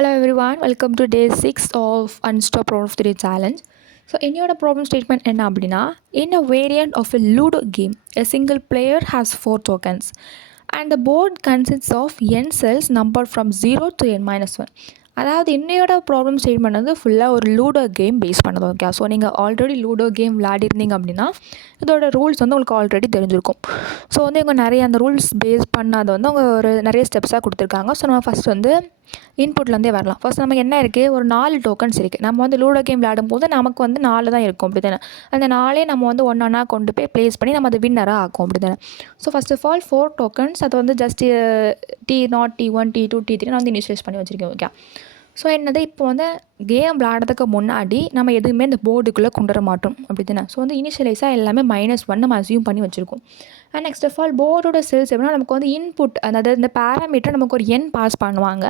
Hello everyone, welcome to day 6 of Unstop Problem of the Day challenge. So என்னோட problem statement என்ன அப்படின்னா, in a variant of a Ludo game, a single player has 4 tokens and the board consists of n cells numbered from 0 to n minus 1. அதாவது என்னையோட problem statement வந்து ஃபுல்லாக ஒரு ludo game base பண்ணது. Okay, so நீங்கள் already ludo game விளையாடிருந்தீங்க அப்படின்னா இதோட rules வந்து உங்களுக்கு ஆல்ரெடி தெரிஞ்சிருக்கும். ஸோ வந்து இவங்க நிறைய அந்த ரூல்ஸ் பேஸ் பண்ணாத வந்து அவங்க ஒரு நிறைய ஸ்டெப்ஸாக கொடுத்துருக்காங்க. ஸோ நம்ம ஃபஸ்ட் வந்து இன்புட்லேருந்தே வரலாம். ஃபஸ்ட் நமக்கு என்ன இருக்குது, ஒரு 4 டோக்கன்ஸ் இருக்குது. நம்ம வந்து லூடோ கேம் விளையாடும் போது நமக்கு வந்து 4 தான் இருக்கும், அப்படி தானே? அந்த 4 நம்ம வந்து ஒன்றா கொண்டு போய் ப்ளேஸ் பண்ணி நம்ம அதை வின்னராக ஆக்கும், அப்படி தானே? So first of all 4 tokens, அது வந்து just T0 T1 T2 T3 நான் வந்து இனிஷியலைஸ் பண்ணி வச்சுருக்கேன். ஓகே, ஸோ என்னது, இப்போ வந்து கேம் விளையாடுறதுக்கு முன்னாடி நம்ம எதுவுமே இந்த போர்டுக்குள்ளே கொண்டு வர மாட்டோம், அப்படி தானே? ஸோ வந்து இனிஷியலைஸாக எல்லாமே -1 நம்ம அசியூம் பண்ணி வச்சுருக்கோம். அண்ட் நெக்ஸ்ட் ஆஃப் ஆல் போர்டோட செல்ஸ் எப்படின்னா, நமக்கு வந்து இன்புட், அதாவது இந்த பேராமீட்டர் நமக்கு ஒரு எண் பாஸ் பண்ணுவாங்க.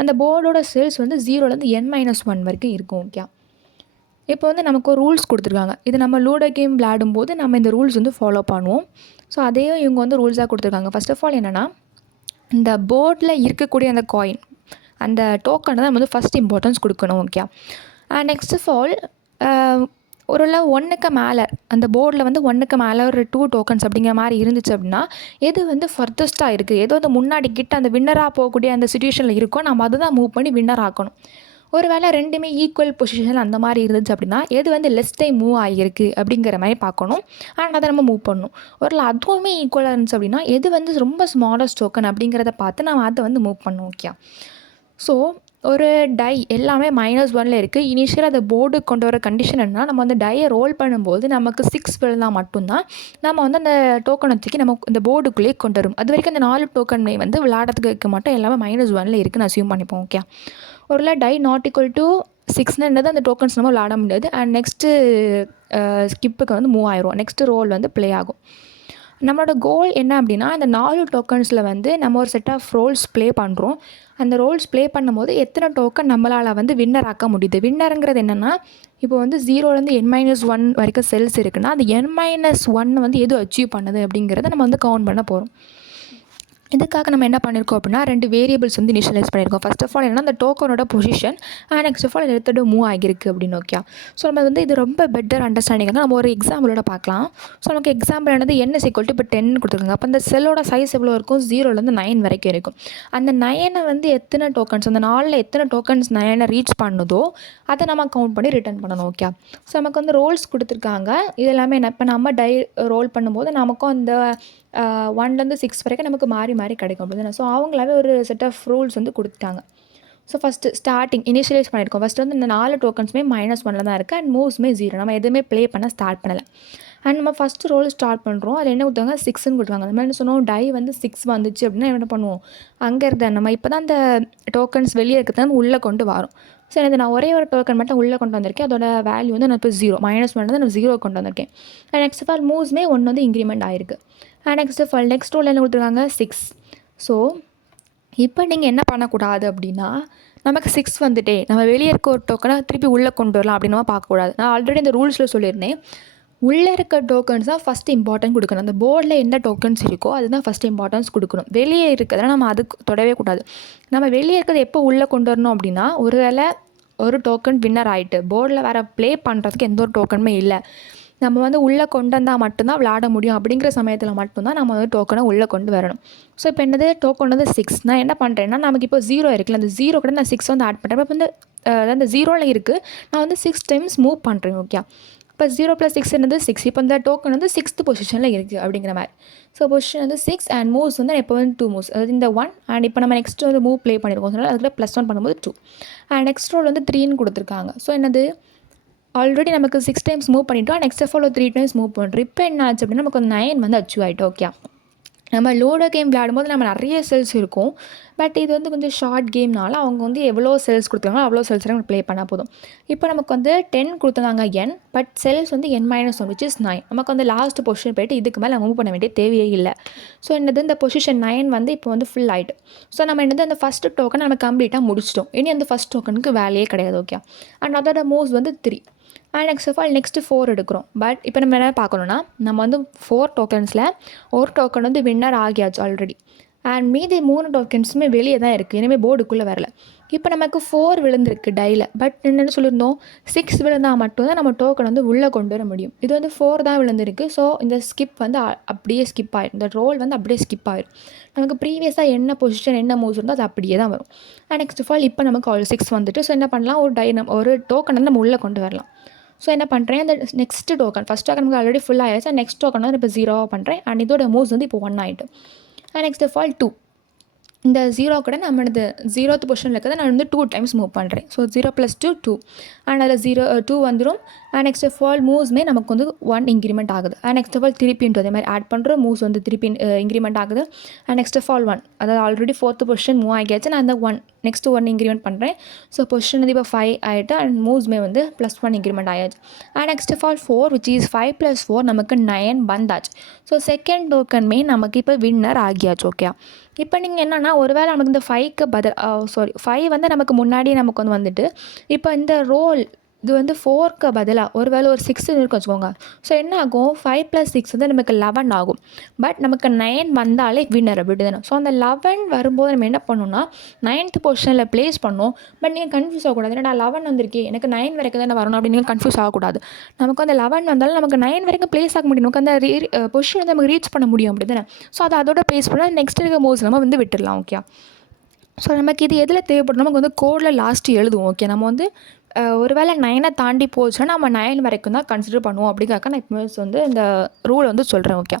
அந்த போர்டோட செல்ஸ் வந்து 0லேருந்து n-1 வரைக்கும் இருக்கும். ஓகே, இப்போ வந்து நமக்கு ஒரு ரூல்ஸ் கொடுத்துருக்காங்க. இது நம்ம லூடோ கேம் விளையாடும்போது நம்ம இந்த ரூல்ஸ் வந்து ஃபாலோ பண்ணுவோம். ஸோ அதையும் இவங்க வந்து ரூல்ஸாக கொடுத்துருக்காங்க. ஃபர்ஸ்ட் ஆஃப் ஆல் என்னென்னா, இந்த போர்டில் இருக்கக்கூடிய அந்த காயின், அந்த டோக்கனை தான் நம்ம வந்து ஃபஸ்ட் இம்பார்ட்டன்ஸ் கொடுக்கணும். ஓகே, நெக்ஸ்ட் ஆஃப் ஆல் ஒரு 1க்கு மேலே அந்த போர்டில் வந்து 1க்கு மேலே ஒரு 2 டோக்கன்ஸ் அப்படிங்கிற மாதிரி இருந்துச்சு அப்படின்னா, எது வந்து ஃபர்தஸ்ட்டாக இருக்குது, எது வந்து முன்னாடி கிட்ட அந்த வின்னராக போகக்கூடிய அந்த சிச்சுவேஷனில் இருக்கோ நம்ம அதை தான் மூவ் பண்ணி வின்னர் ஆக்கணும். ஒரு வேளை ரெண்டுமே ஈக்குவல் பொசிஷன் அந்த மாதிரி இருந்துச்சு அப்படின்னா, எது வந்து லெஸ் டைம் மூவ் ஆகியிருக்கு அப்படிங்கிற மாதிரி பார்க்கணும். அண்ட் அதை நம்ம மூவ் பண்ணணும். ஒரு அதுவுமே ஈக்குவலாக இருந்துச்சு அப்படின்னா, எது வந்து ரொம்ப ஸ்மாலஸ்ட் டோக்கன் அப்படிங்கிறத பார்த்து நம்ம அதை வந்து மூவ் பண்ணணும். ஓகே, ஸோ ஒரு டை எல்லாமே -1 இருக்குது. இனிஷியலாக அதை போர்டுக்கு கொண்டு வர கண்டிஷன் என்னன்னா, நம்ம வந்து டையை ரோல் பண்ணும்போது நமக்கு 6 விழுந்தால் மட்டும்தான் நம்ம வந்து அந்த டோக்கனை தூக்கி நம்ம இந்த போர்டுக்குள்ளேயே கொண்டு வரும். அது வரைக்கும் அந்த 4 டோக்கனை வந்து விளையாடுறதுக்கு வைக்க மாட்டோம், எல்லாமே -1 இருக்குன்னு அசியூம் பண்ணிப்போம். ஓகே, ஒரு டை நாட் ஈக்குவல் டு 6ன்றது அந்த டோக்கன்ஸ் நம்ம விளையாட முடியாது. அண்ட் நெக்ஸ்ட்டு ஸ்கிப்புக்கு வந்து மூவ் ஆயிரும், நெக்ஸ்ட்டு ரோல் வந்து ப்ளே ஆகும். நம்மளோட கோல் என்ன அப்படின்னா, அந்த 4 டோக்கன்ஸில் வந்து நம்ம ஒரு செட் ஆஃப் ரோல்ஸ் ப்ளே பண்ணுறோம். அந்த ரோல்ஸ் ப்ளே பண்ணும்போது எத்தனை டோக்கன் நம்மளால் வந்து வின்னர் ஆக்க முடியுது. வின்னருங்கிறது என்னென்னா, இப்போ வந்து 0லேருந்து n-1 வரைக்கும் செல்ஸ் இருக்குன்னா, அது n-1 வந்து எது அச்சீவ் பண்ணுது அப்படிங்கிறத நம்ம வந்து கவுண்ட் பண்ண போகிறோம். இதுக்காக நம்ம என்ன பண்ணியிருக்கோம் அப்படின்னா, 2 வேரியபிள்ஸ் வந்து இனிஷியலைஸ் பண்ணியிருக்கோம். ஃபர்ஸ்ட் ஆஃப் ஆல் என்னன்னா, அந்த டோக்கனோட position and next of all எடுத்துகிட்டு மூவ் ஆகிருக்கு அப்படின்னு. ஓகே, ஸோ நம்ம வந்து இது ரொம்ப பெட்டர் அண்டர்ஸ்டாண்டிங்காக நம்ம ஒரு எக்ஸாம்பிளோட பார்க்கலாம். ஸோ நமக்கு எக்ஸாம்பிள் என்னது, n = இப்போ 10 கொடுத்துருக்காங்க. அப்போ அந்த செல்லோட சைஸ் எவ்வளோ இருக்கும், 0லேருந்து 9 வரைக்கும் இருக்கும். அந்த 9 வந்து எத்தனை டோக்கன்ஸ், அந்த 4ல் எத்தனை டோக்கன்ஸ் 9 ரீச் பண்ணுதோ அதை நம்ம கவுண்ட் பண்ணி ரிட்டர்ன் பண்ணணும். ஓகே, ஸோ நமக்கு வந்து ரோல்ஸ் கொடுத்துருக்காங்க. இது எல்லாமே என்ன, இப்போ நம்ம டை ரோல் பண்ணும்போது நமக்கும் அந்த 1லேருந்து 6 வரைக்கும் நமக்கு மாறி மாறி கிடைக்கும், அப்படி தானே? ஸோ அவங்களாவே ஒரு செட் ஆஃப் ரூல்ஸ் வந்து கொடுத்துட்டாங்க. ஸோ ஃபஸ்ட்டு ஸ்டார்டிங் இனிஷியலைஸ் பண்ணியிருக்கோம். ஃபஸ்ட்டு வந்து இந்த 4 டோக்கன்ஸுமே -1 தான் இருக்குது அண்ட் மூவ்ஸுமே 0. நம்ம எதுவுமே ப்ளே பண்ண ஸ்டார்ட் பண்ணலை. அண்ட் நம்ம ஃபஸ்ட்டு ரோல் ஸ்டார்ட் பண்ணுறோம். அதில் என்ன கொடுத்தாங்க, 6ன்னு கொடுத்தாங்க. அந்த மாதிரி சொன்னோம், டை வந்து 6 வந்துச்சு அப்படின்னா என்ன பண்ணுவோம், அங்கே இருந்த நம்ம இப்போ தான் அந்த டோக்கன்ஸ் வெளியே இருக்கிறது உள்ளே கொண்டு வரோம். ஸோ எனக்கு நான் ஒரே ஒரு டோக்கன் மட்டும் உள்ளே கொண்டு வந்திருக்கேன். அதோட வேல்யூ வந்து நான் இப்போ 0 -1 தான் நான் 0 கொண்டு வந்திருக்கேன். அண்ட் நெக்ஸ்ட் ஆஃப் ஆல் மூவ்ஸுமே 1 வந்து இன்க்ரிமெண்ட் ஆயிருக்கு. And next of all next roll என்ன கொடுத்துருக்காங்க, 6. ஸோ இப்போ நீங்கள் என்ன பண்ணக்கூடாது அப்படின்னா, நமக்கு 6 வந்துட்டே நம்ம வெளியே இருக்க ஒரு டோக்கனை திருப்பி உள்ளே கொண்டு வரலாம் அப்படின்னு நம்ம பார்க்கக்கூடாது. நான் ஆல்ரெடி இந்த ரூல்ஸில் சொல்லியிருந்தேன், உள்ளே இருக்க டோக்கன்ஸ் தான் ஃபஸ்ட் இம்பார்ட்டன்ஸ் கொடுக்கணும். அந்த போர்டில் எந்த டோக்கன்ஸ் இருக்கோ அதுதான் ஃபஸ்ட் இம்பார்ட்டன்ஸ் கொடுக்கணும். வெளியே இருக்கிறதுனா நம்ம அதுக்கு தொடவே கூடாது. நம்ம வெளியே இருக்கிறது எப்போ உள்ளே கொண்டு வரணும் அப்படின்னா, ஒருவேளை ஒரு டோக்கன் வின்னர் ஆகிட்டு போர்டில் வேறு ப்ளே பண்ணுறதுக்கு எந்த ஒரு டோக்கனுமே இல்லை, நம்ம வந்து உள்ளே கொண்டு வந்தால் மட்டும்தான் விளையாட முடியும் அப்படிங்கிற சமயத்தில் மட்டும்தான் நம்ம வந்து டோக்கனை உள்ளே கொண்டு வரணும். ஸோ இப்போ என்னது, டோக்கன் வந்து 6. நான் என்ன பண்ணுறேன்னா, நமக்கு இப்போ 0 இருக்குல்ல, அந்த 0 கூட நான் 6 வந்து ஆட் பண்ணுறேன். இப்போ வந்து அந்த 0ல் இருக்குது, நான் வந்து 6 டைம்ஸ் மூவ் பண்ணுறேன். ஓகே, இப்போ 0 + 6 என்னது 6. இப்போ இந்த டோக்கன் வந்து 6th பொசிஷனில் இருக்குது அப்படிங்கிற மாதிரி. ஸோ பொசிஷன் வந்து 6 அண்ட் மூவ்ஸ் வந்து எப்போ வந்து 2 மூவ்ஸ், அதாவது இந்த 1 அண்ட் இப்போ நம்ம நெக்ஸ்ட் வந்து மூவ் ப்ளே பண்ணியிருக்கோம். அதனால் அதில் +1 பண்ணும்போது 2 அண்ட் நெக்ஸ்ட் ரோல் வந்து 3ன்னு கொடுத்துருக்காங்க. ஸோ என்னது, ஆல்ரெடி நமக்கு 6 டைம்ஸ் மூவ் பண்ணிட்டோம். Next of all 3 times move பண்ணுறோம். இப்போ என்ன ஆச்சு அப்படின்னா, நமக்கு 9 வந்து அச்சீவ் ஆகிட்டு. ஓகே, நம்ம லூடோ கேம் விளையாடும்போது நம்ம நிறைய செல்ஸ் இருக்கும். பட் இது வந்து கொஞ்சம் ஷார்ட் கேம்னால அவங்க வந்து எவ்வளோ செல்ஸ் கொடுத்தாங்களோ அவ்வளோ செல்ஸ் நம்ம ப்ளே பண்ணால் போதும். இப்போ நமக்கு வந்து 10 கொடுத்துருந்தாங்க n, பட் செல்ஸ் வந்து n-1 which is 9. நமக்கு வந்து லாஸ்ட் பொசிஷன் போய்ட்டு இதுக்கு மேலே மூவ் பண்ண வேண்டிய தேவையே இல்லை. ஸோ என்னது, இந்த பொசிஷன் 9 வந்து இப்போ வந்து ஃபுல் ஆகிட்டு. ஸோ நம்ம என்னது, அந்த ஃபஸ்ட்டு டோக்கன் நம்ம கம்ப்ளீட்டாக முடிச்சிட்டோம். இனி அந்த ஃபஸ்ட் டோக்கனுக்கு வேலையே கிடையாது. ஓகே, அண்ட் அதோட மூவ்ஸ் வந்து 3 and next of all next 4 எடுக்கிறோம். பட் இப்போ நம்ம என்ன பார்க்கணுன்னா, நம்ம வந்து 4 டோக்கன்ஸில் ஒரு டோக்கன் வந்து வின்னர் ஆகியாச்சு ஆல்ரெடி. அண்ட் மீதி 3 டோக்கன்ஸுமே வெளியே தான் இருக்குது, இனிமேல் போர்டுக்குள்ளே வரல. இப்போ நமக்கு 4 விழுந்திருக்கு டையில். பட் என்னென்னு சொல்லியிருந்தோம், 6 விழுந்தால் மட்டும்தான் நம்ம டோக்கன் வந்து உள்ளே கொண்டு வர முடியும். இது வந்து 4 தான் விழுந்திருக்கு. ஸோ இந்த ஸ்கிப் வந்து அப்படியே ஸ்கிப் ஆயிடும். இந்த ரோல் வந்து அப்படியே ஸ்கிப் ஆயிடும். நமக்கு ப்ரீவியஸாக என்ன பொசிஷன் என்ன மூவ்ஸ் இருந்தோ அது அப்படியே தான் வரும். அண்ட் நெக்ஸ்ட் ஆஃப் ஆல் இப்போ நமக்கு 6 வந்துட்டு, ஸோ என்ன பண்ணலாம், ஒரு டோக்கன் வந்து நம்ம உள்ளே கொண்டு வரலாம். ஸோ என்ன பண்ணுறேன், அந்த நெக்ஸ்ட் டோக்கன் ஃபஸ்ட் டோக்கன் நமக்கு ஆல்ரெடி ஃபுல் ஆகிடுச்சு. நெக்ஸ்ட் டோக்கன் வந்து இப்போ 0 பண்ணுறேன். அண்ட் இதோட மூவ்ஸ் வந்து இப்போ 1 ஆகிட்டு. And next of all 2. இந்த 0 கூட நம்மளது 0th பொசிஷனில் இருக்கிறத நான் வந்து 2 டைம்ஸ் மூவ் பண்ணுறேன். ஸோ 0 + 2 2. அண்ட் அதில் 2 வந்துடும். அண்ட் நெக்ஸ்ட் ஆஃப் ஆல் மூவ்ஸுமே நமக்கு வந்து 1 இன்க்ரிமெண்ட் ஆகுது. அண்ட் நெக்ஸ்ட் ஆஃப் ஆல் திருப்பி இன்ட்டு அதே மாதிரி ஆட் பண்ணுற மூவ்ஸ் வந்து திருப்பி இன்க்ரிமெண்ட் ஆகுது. அண்ட் நெக்ஸ்ட் ஆஃப் ஆல் 1, அதாவது ஆல்ரெடி 4th பொசிஷன் மூவ் ஆகியாச்சு. நான் அந்த 1 நெக்ஸ்ட்டு 1 இன்க்ரிமெண்ட் பண்ணுறேன். ஸோ பொசிஷன் வந்து இப்போ 5 ஆகிட்டு. அண்ட் மூவ்ஸுமே வந்து +1 இன்க்ரிமெண்ட் ஆகியாச்சு. And next of all 4, which is 5 + 4 நமக்கு 9 வந்தாச்சு. ஸோ செகண்ட் டோக்கனுமே நமக்கு இப்போ வின்னர் ஆகியாச்சு. ஓகே, இப்போ நீங்கள் என்னென்னா, ஒருவேளை நமக்கு இந்த 5க்கு பதில் 5 வந்து நமக்கு முன்னாடியே நமக்கு வந்து வந்துட்டு, இப்போ இந்த ரோல் இது வந்து 4க்கு பதிலாக ஒரு வேளை ஒரு 6 இருக்குன்னு வச்சுக்கோங்க. ஸோ என்ன ஆகும், 5 + 6 வந்து நமக்கு 11 ஆகும். பட் நமக்கு 9 வந்தாலே வின்னர் அப்படி தானே. ஸோ அந்த 11 வரும்போது நம்ம என்ன பண்ணணும்னா 9th பொசிஷனில் ப்ளேஸ் பண்ணோம். பட் நீங்கள் கன்ஃபியூஸ் ஆகக்கூடாது. ஏன்னா 11 வந்திருக்கே, எனக்கு 9 வரைக்கும் தானே வரணும் அப்படின்னு நீங்கள் கன்ஃபியூஸ் ஆகக்கூடாது. நமக்கு அந்த 11 வந்தாலும் நமக்கு 9 வரைக்கும் ப்ளேஸ் ஆக முடியும். நமக்கு அந்த பொசிஷன் வந்து நமக்கு ரீச் பண்ண முடியும் அப்படி தானே. ஸோ அதோட ப்ளேஸ் பண்ணால் நெக்ஸ்ட் இருக்க மூவ்ஸ் நம்ம வந்து விட்டுடலாம். ஓகே, ஸோ நமக்கு இது எதில் தேவைப்படும், நமக்கு வந்து கோடில் லாஸ்ட்டு எழுதுவோம். ஓகே, நம்ம வந்து ஒரு வேளை 9 தாண்டி போச்சுன்னா நம்ம 9 வரைக்கும் தான் கன்சிடர் பண்ணுவோம். அப்படிங்கிறக்க நான் இப்போ வந்து இந்த ரூல் வந்து சொல்கிறேன். ஓகே,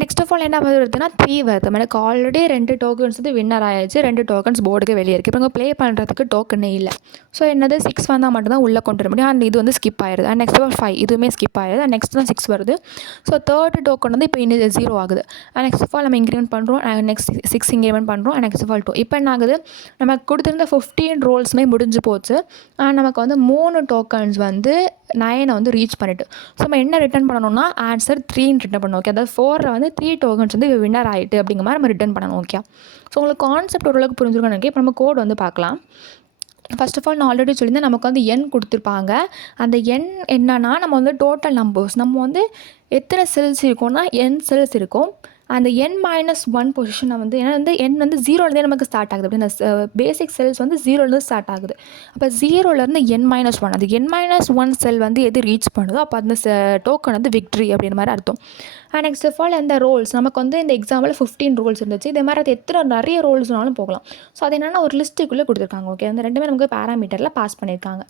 நெக்ஸ்ட் ஆஃப் ஆல் என்ன வருதுன்னா 3 வருது. எனக்கு ஆல்ரெடி 2 டோக்கன்ஸ் வந்து வின்னர் ஆகிடுச்சு. 2 டோக்கன்ஸ் போர்டுக்கு வெளியே இருக்குது. இப்போ இங்கே ப்ளே பண்ணுறதுக்கு டோக்கனே இல்லை. ஸோ என்னது 6 வந்தால் மட்டும்தான் உள்ளே கொண்டு வர முடியும். அண்ட் இது வந்து ஸ்கிப் ஆயிடுது. அண்ட் நெக்ஸ்ட் ஆஃப் ஆல் 5 இதுவுமே ஸ்கிப் ஆயிடுது. அண்ட் நெக்ஸ்ட் தான் 6 வருது. ஸோ தேர்ட் டோக்கன் வந்து இப்போ இன்னும் 0 ஆகுது. அண்ட் நெக்ஸ்ட் ஆஃப் ஆல் நம்ம இன்க்ரிமெண்ட் பண்ணுறோம். நெக்ஸ்ட் 6 இன்க்ரிமெண்ட் பண்ணுறோம். And next of all 2. இப்போ என்ன ஆகுது, நமக்கு கொடுத்துருந்த 15 ரோல்ஸுமே முடிஞ்சு போச்சு. நமக்கு வந்து 3 டோக்கன்ஸ் வந்து 9 வந்து ரீச் பண்ணிட்டு. ஸோ நம்ம என்ன ரிட்டர்ன் பண்ணணும்னா ஆன்சர் 3ன்னு ரிட்டர்ன் பண்ணணும். ஓகே, அதாவது 4 வந்து 3 டோக்கன்ஸ் வந்து வின்னர் ஆகிட்டு அப்படிங்கிற மாதிரி நம்ம ரிட்டர்ன் பண்ணணும். ஓகே, ஸோ உங்களுக்கு கான்செப்ட் ஓரளவுக்கு புரிஞ்சிருக்கும் எனக்கு. இப்போ நம்ம கோட் வந்து பார்க்கலாம். ஃபர்ஸ்ட் ஆஃப் ஆல் நான் ஆல்ரெடி சொல்லியிருந்தேன், நமக்கு வந்து எண் கொடுத்துருப்பாங்க. அந்த எண் என்னன்னா, நம்ம வந்து டோட்டல் நம்பர்ஸ் நம்ம வந்து எத்தனை செல்ஸ் இருக்கும்னா n செல்ஸ் இருக்கும். அந்த n-1 பொசிஷனை வந்து ஏன்னா வந்து n வந்து 0லேருந்தே நமக்கு ஸ்டார்ட் ஆகுது. அப்படி இந்த பேசிக் செல்ஸ் வந்து 0லேருந்து ஸ்டார்ட் ஆகுது. அப்போ 0லேருந்து n-1, அது n-1 செல் வந்து எது ரீச் பண்ணுதோ அப்போ அந்த டோக்கன் வந்து விக்ட்ரி அப்படின்ற மாதிரி அர்த்தம். நெக்ஸ்ட் ஆஃப் ஆல் இந்த ரோல்ஸ் நமக்கு வந்து இந்த எக்ஸாம்பிள் 15 ரோல்ஸ் இருந்துச்சு. இதே மாதிரி அது நிறைய ரோல்ஸ்னாலும் போகலாம். ஸோ அது என்னென்னா ஒரு லிஸ்ட்டுக்குள்ளே கொடுத்துருக்காங்க. ஓகே, அந்த ரெண்டுமே நமக்கு பேராமீட்டரில் பாஸ் பண்ணியிருக்காங்க.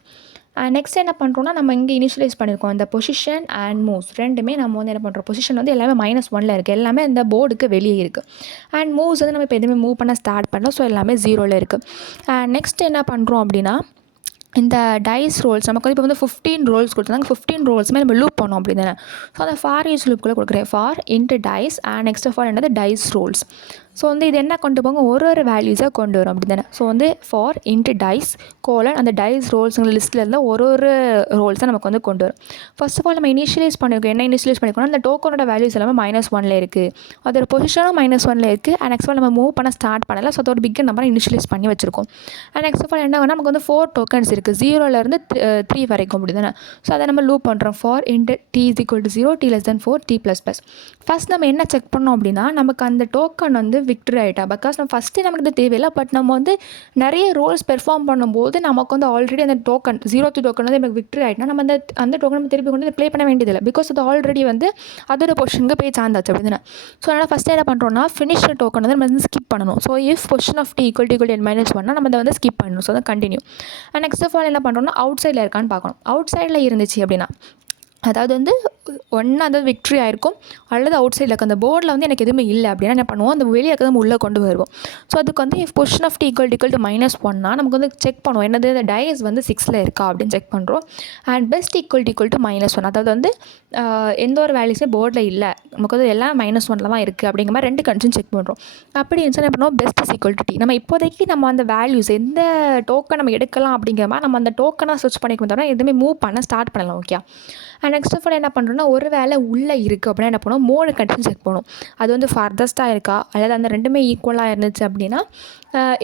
நெக்ஸ்ட் என்ன பண்ணுறோன்னா, நம்ம இங்கே இனிஷியலைஸ் பண்ணியிருக்கோம். இந்த பொசிஷன் அண்ட் மூவ்ஸ் ரெண்டுமே நம்ம வந்து என்ன பண்ணுறோம், பொசிஷன் வந்து எல்லாமே -1ல் இருக்குது. எல்லாமே இந்த போர்டுக்கு வெளியே இருக்குது. அண்ட் மூவ்ஸ் வந்து நம்ம இப்போ எதுவுமே மூவ் பண்ண ஸ்டார்ட் பண்ணலாம். ஸோ எல்லாமே 0ல் இருக்குது. நெக்ஸ்ட் என்ன பண்ணுறோம் அப்படின்னா, இந்த டைஸ் ரோல்ஸ் நமக்கு வந்து இப்போ வந்து 15 ரோல்ஸ் கொடுத்துருந்தாங்க. 15 ரோல்ஸுமே நம்ம லூப் பண்ணோம் அப்படி தானே. ஸோ அந்த ஃபார் ஈச் லூப்புக்குள்ளே கொடுக்குறேன். For int dice and next of all என்னது டைஸ் ரோல்ஸ். ஸோ வந்து இது என்ன கொண்டு போங்க, ஒரு வேல்யூஸாக கொண்டு வரும் அப்படி தானே. ஸோ வந்து ஃபார் இன்ட்டு டைஸ் கோலன் அந்த டைஸ் ரோல்ஸுங்கிற லிஸ்ட்டில் இருந்தால் ஒரு ரோல்ஸை நமக்கு வந்து கொண்டு வரும். ஃபர்ஸ்ட் ஆஃப் ஆல் நம்ம இனிஷியலைஸ் பண்ணியிருக்கோம். என்ன இனிஷியலைஸ் பண்ணியிருக்கோம்னா, அந்த டோக்கனோட வேல்யூஸ் எல்லாமே -1ல் இருக்குது. அதோட பொசிஷனும் -1ல் இருக்குது. அண்ட் நெக்ஸ்ட் ஆஃப் நம்ம மூவ் பண்ண ஸ்டார்ட் பண்ணல. ஸோ அதோட பிக் நம்பரை இனிஷியலைஸ் பண்ணி வச்சிருக்கோம். அண்ட் நெக்ஸ்ட் ஆஃப் ஆல் என்ன வேணால் நமக்கு வந்து 4 டோக்கன்ஸ் இருக்குது. 0லேருந்து 3 வரைக்கும் அப்படி தானே. ஸோ அதை நம்ம லூப் பண்ணுறோம். For into t = 0, t<4, t++. First நம்ம என்ன செக் பண்ணோம் அப்படின்னா, நமக்கு அந்த டோக்கன் வந்து விக்ட்ரி ஆகிட்டா. பிகாஸ் நம்ம ஃபஸ்ட்டு நமக்கு இது தேவையில்லை. பட் நம்ம வந்து நிறைய ரோல்ஸ் பெர்ஃபார்ம் பண்ணும்போது நமக்கு வந்து ஆல்ரெடி அந்த டோக்கன் 0th டோக்கன் வந்து நமக்கு விக்ட்ரி ஆகிட்டா நம்ம அந்த டோக்கன் நம்ம திருப்பி கொண்டு ப்ளே பண்ண வேண்டியதில்லை. பிகாஸ் அது ஆல்ரெடி வந்து அதோட பொசிஷனுக்கு போய் சார்ந்தாச்சு அப்படி தானே. ஸோ அதனால் ஃபஸ்ட்டு என்ன பண்ணுறோம்னா, ஃபினிஷ் டோக்கன் வந்து நம்ம வந்து ஸ்கிப் பண்ணணும். So if position of t = n-1 நம்ம அதை வந்து ஸ்கிப் பண்ணணும். ஸோ அதை continue. And next of all என்ன பண்ணுறோம்னா, அவுட் சைடில் இருக்கான்னு பார்க்கணும். அவுட் சைடில் இருந்துச்சு அப்படின்னா, அதாவது வந்து ஒன்று அதாவது விக்ட்ரி ஆகிருக்கும், அல்லது அவுட் சைடில் இருக்க அந்த போர்டில் வந்து எனக்கு எதுவுமே இல்லை அப்படின்னா என்ன பண்ணுவோம், அந்த வெளியே இருக்கிறத நம்ம உள்ளே கொண்டு வருவோம். ஸோ அதுக்கு வந்து இஃப் பொசிஷன் ஆஃப் t = -1னா நமக்கு வந்து செக் பண்ணுவோம், என்னது இந்த டைஸ் வந்து 6ல் இருக்கா அப்படின்னு செக் பண்ணுறோம். அண்ட் பெஸ்ட் = -1, அதாவது வந்து எந்த ஒரு வேல்யூஸே போர்டில் இல்லை, நமக்கு வந்து எல்லாம் -1ல் தான் இருக்குது அப்படிங்கிற மாதிரி 2 கண்டிஷன் செக் பண்ணுறோம். அப்படி இருந்துச்சு என்ன பண்ணுவோம், பெஸ்ட் = t. நம்ம இப்போதைக்கு நம்ம அந்த வேல்யூஸ் எந்த டோக்கன் நம்ம எடுக்கலாம் அப்படிங்கிற மாதிரி நம்ம அந்த டோக்கனாக சர்ச் பண்ணிக்க தவிர எதுவுமே மூவ் பண்ண ஸ்டார்ட் பண்ணலாம். Okay, and next of all என்ன பண்ணுறோன்னா, ஒரு வேளை உள்ளே இருக்குது அப்படின்னா என்ன பண்ணுவோம், 3 கண்டிஷன் செக் பண்ணுவோம். அது வந்து ஃபர்தஸ்ட்டாக இருக்கா, அல்லது அந்த ரெண்டுமே ஈக்குவலாக இருந்துச்சு அப்படின்னா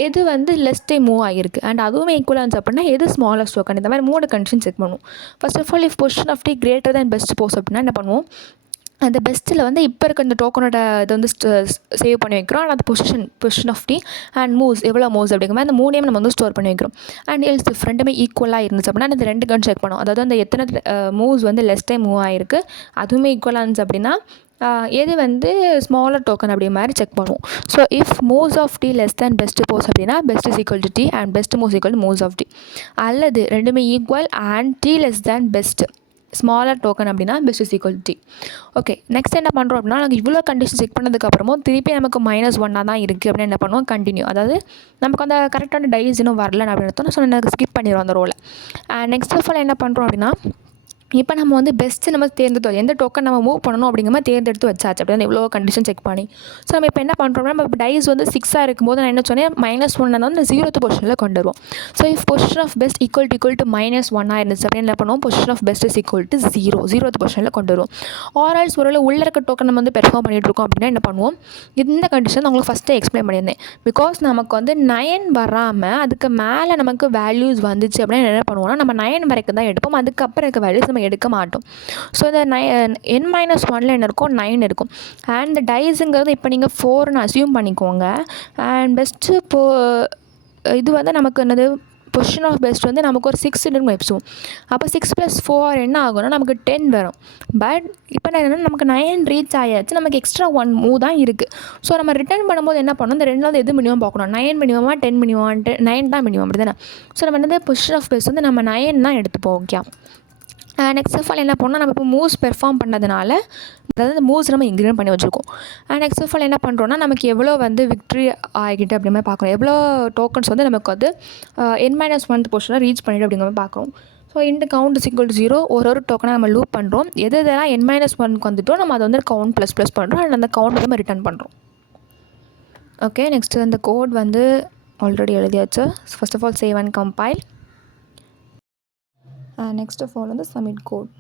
எது வந்து லெஸ்ட்டே மூவ் ஆகிருக்கு, அண்ட் அதுவுமே ஈக்குவலாக இருந்துச்சு அப்படின்னா எது ஸ்மாலஸ்ட் டோக்கன். இந்த மாதிரி 3 கண்டிஷன் செக் பண்ணுவோம். First of all if position of t greater than best pos அப்படின்னா என்ன பண்ணுவோம், அந்த பெஸ்ட்டில் வந்து இப்போ இருக்க இந்த டோக்கனோட இது வந்து சேவ் பண்ணி வைக்கிறோம். அண்ட் அந்த position of T and moves எவ்வளோ மூவ்ஸ் அப்படிங்கிற மாதிரி அந்த 3 நம்ம வந்து ஸ்டோர் பண்ணி வைக்கிறோம். அண்ட் எல்ஸ் ரெண்டுமே ஈக்குவலாக இருந்துச்சு அப்படின்னா அந்த 2 கன் செக் பண்ணுவோம். அதாவது அந்த எத்தனை மூவ்ஸ் வந்து லெஸ் டைம் மூவ் ஆகிருக்கு அதுவுமே ஈக்குவலாக இருந்துச்சு அப்படின்னா எது வந்து ஸ்மாலர் டோக்கன் அப்படி மாதிரி செக் பண்ணுவோம். So if moves of T less than best pos அப்படின்னா best is equal to T and best moves equal to moves of T. அல்லது ரெண்டுமே equal and T less than best smaller token அப்படின்னா best is equal T. Okay, next என்ன பண்ணுறோம் அப்படின்னா நாங்கள் இவ்வளோ condition check பண்ணதுக்கப்புறமும் திருப்பி நமக்கு -1 தான் இருக்குது அப்படின்னு என்ன பண்ணுவோம், கண்டினியூ. அதாவது நமக்கு அந்த கரெக்டான டைஸ் இன்னும் வரல அப்படின்னு அர்த்தம். ஸோ எனக்கு ஸ்கிப் பண்ணிடுவோம் அந்த ரோலை. நெக்ஸ்ட் ஆஃப் ஆல் என்ன பண்ணுறோம் அப்படின்னா இப்போ நம்ம வந்து பெஸ்ட்டு நம்ம தேர்ந்தெடுத்தோம் எந்த டோக்கன் நம்ம மூவ் பண்ணணும் அப்படிங்கிற மாதிரி தேர்ந்தெடுத்து வச்சாச்சு அப்படி இவ்வளோ கண்டிஷன் செக் பண்ணி. ஸோ நம்ம இப்போ என்ன பண்ணுறோம்னா நம்ம டைஸ் வந்து 6 இருக்கும்போது நான் என்ன சொன்னேன் -1 வந்து 0th பொசிஷனில் கொண்டு வருவோம். So if position of best equal to -1 இருந்துச்சு அப்படின்னு என்ன பண்ணுவோம், position of best is equal to 0th பொசிஷனில் கொண்டு வருவோம். ஆர்எல்ஸ் ஒரு உள்ளே இருக்க டோக்கன் நம்ம வந்து பெர்ஃபார்ம் பண்ணிகிட்டு இருக்கோம் அப்படின்னா என்ன பண்ணுவோம், இந்த கண்டிஷன் உங்களுக்கு ஃபஸ்ட்டே எக்ஸ்பிளைன் பண்ணியிருந்தேன். பிகாஸ் நமக்கு வந்து 9 வராமல் அதுக்கு மேலே நமக்கு வேல்யூஸ் வந்துச்சு அப்படின்னா என்ன பண்ணுவோம்னா நம்ம 9 வரைக்கும் தான் எடுப்போம். அதுக்கப்புறம் இருக்க வேல்யூஸ் நம்ம எடுக்க மாட்டோம். ஸோ இந்த n-1 என்ன இருக்கும், 9 இருக்கும். அண்ட் இந்த டைஸுங்கிறது இப்போ நீங்கள் 4ன்னு அசியூம் பண்ணிக்கோங்க. அண்ட் பெஸ்ட்டு இது வந்து நமக்கு என்னது பொசிஷன் ஆஃப் பெஸ்ட் வந்து நமக்கு ஒரு 6 வச்சுவோம். அப்போ 6 + 4 என்ன ஆகும்னா நமக்கு 10 வரும். பட் இப்போ என்னென்னா நமக்கு 9 ரீச் ஆயாச்சு, நமக்கு எக்ஸ்ட்ரா 1 மூவ் தான் இருக்குது. ஸோ நம்ம ரிட்டர்ன் பண்ணும்போது என்ன பண்ணணும், இந்த ரெண்டாவது எது மினிமம் பார்க்கணும், 9 மினிமமாக 10 மினிமம், 9 தான் மினிமம் அப்படி தானே. ஸோ நம்ம வந்து பொசிஷன் ஆஃப் பெஸ்ட் வந்து நம்ம 9 தான் எடுத்துப்போம். ஓகே, நெக்ஸ்ட் ஆஃப் ஆல் என்ன பண்ணால் நம்ம இப்போ மூவ்ஸ் பெர்ஃபார்ம் பண்ணதுனால அதாவது மூவ்ஸ் நம்ம இன்க்ரீட் பண்ணி வச்சுருக்கோம். நெக்ஸ்ட் ஆஃப் ஆல் என்ன பண்ணுறோன்னா நமக்கு எவ்வளோ வந்து விக்ட்ரி ஆகிட்டு அப்படி மாதிரி பார்க்குறோம், எவ்வளோ டோக்கன்ஸ் வந்து நமக்கு வந்து n-1 பொசிஷனை ரீச் பண்ணிட்டு அப்படிங்கிற மாதிரி பார்க்குறோம். ஸோ இந்த கவுண்ட் இஸ் ஈக்குவல் டு 0 ஒரு டோக்கனாக நம்ம லூப் பண்ணுறோம். எதெல்லாம் n-1க்கு வந்துட்டோம் நம்ம அதை வந்து கவுண்ட் ப்ளஸ் பண்ணுறோம். அண்ட் அந்த கவுண்ட் நம்ம ரிட்டர்ன் பண்ணுறோம். ஓகே, நெக்ஸ்ட்டு அந்த கோட் வந்து ஆல்ரெடி எழுதியாச்சு. First of all save and compile. Next of all வந்து submit code.